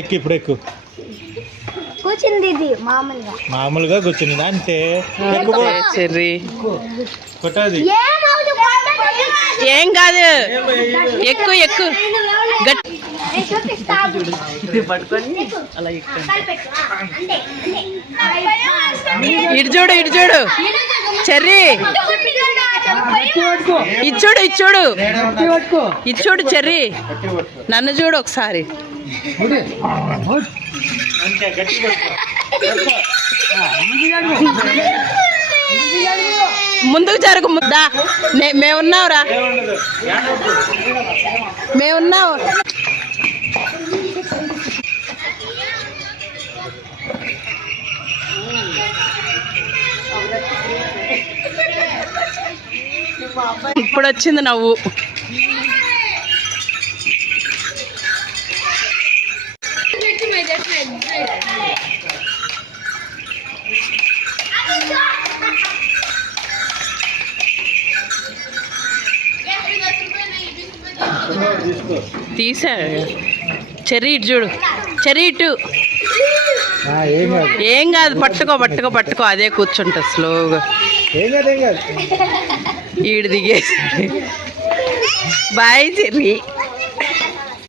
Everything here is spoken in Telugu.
ఎక్కు ఇప్పుడు ఎక్కు. కూర్చుంది ఇది మామూలుగా కూర్చుంది అంతే. చెర్రీ కొట్టది ఏం కాదు, ఎక్కు ఎక్కు పట్టుకొని అలా ఇటు చూడు ఇటు చూడు చెర్రీ, ఇచ్చుడు ఇచ్చుడు ఇచ్చుడు చెర్రీ, నన్ను చూడు ఒకసారి. ముందుకు జరుగు ముద్దా, మేమున్నావురా మేమున్నావు. ఇప్పుడు వచ్చింది నవ్వు. తీసా చెర్రీ, ఇటు చూడు చెర్రీ, ఇటు ఏం కాదు, పట్టుకో పట్టుకో పట్టుకో, అదే కూర్చుంటా స్లోగా. ఈడు దిగేసి బాయ్ చెర్రీ.